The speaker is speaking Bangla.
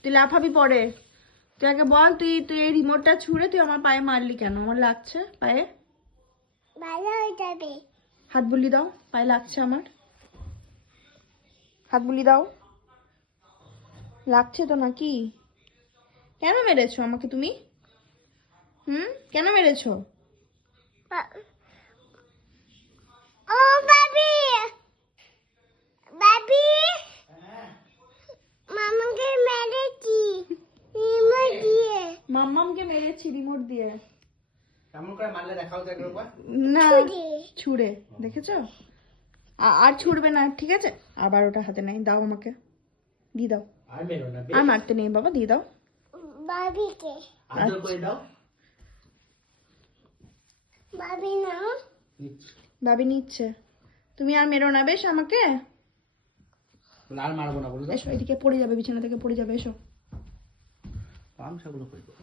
তুই লাফাবি পরে। তুই আগে বল, তুই তুই এই রিমোটটা ছুঁড়ে তুই আমার পায়ে মারলি কেন? আমার লাগছে পায়ে। ভালো হয়ে যাবে। হাত বুলি দাও, পায়ে লাগছে আমার। হাত বুলি দাও। লাগছে তো নাকি? কেন মেরেছো আমাকে তুমি? কেন মেরেছো? ও বাবি, বাবি মামাকে মেরেছি রিমোট দিয়ে। মাম্মামকে মেরেছি রিমোট দিয়ে। কেমন করে মারলে দেখাও তো একবার। না, ছুরি। ছুঁড়ে দেখেছো? আর ছুড়বে না, ঠিক আছে? আবার ওটা হাতে নেই, দাও আমাকে, দিয়ে দাও। আর মেরো না, আর মারতে নেই বাবা, দিয়ে দাও। বাবিকে, আদর করে দাও। বাবি না ভাবি নিচ্ছে। তুমি আর মেরো না বেশ আমাকে। আর মারবো না বলে দাও। এসো, এদিকে পড়ে যাবে, বিছানা থেকে পড়ে যাবে, এসো। পামসাগুলো করে দাও।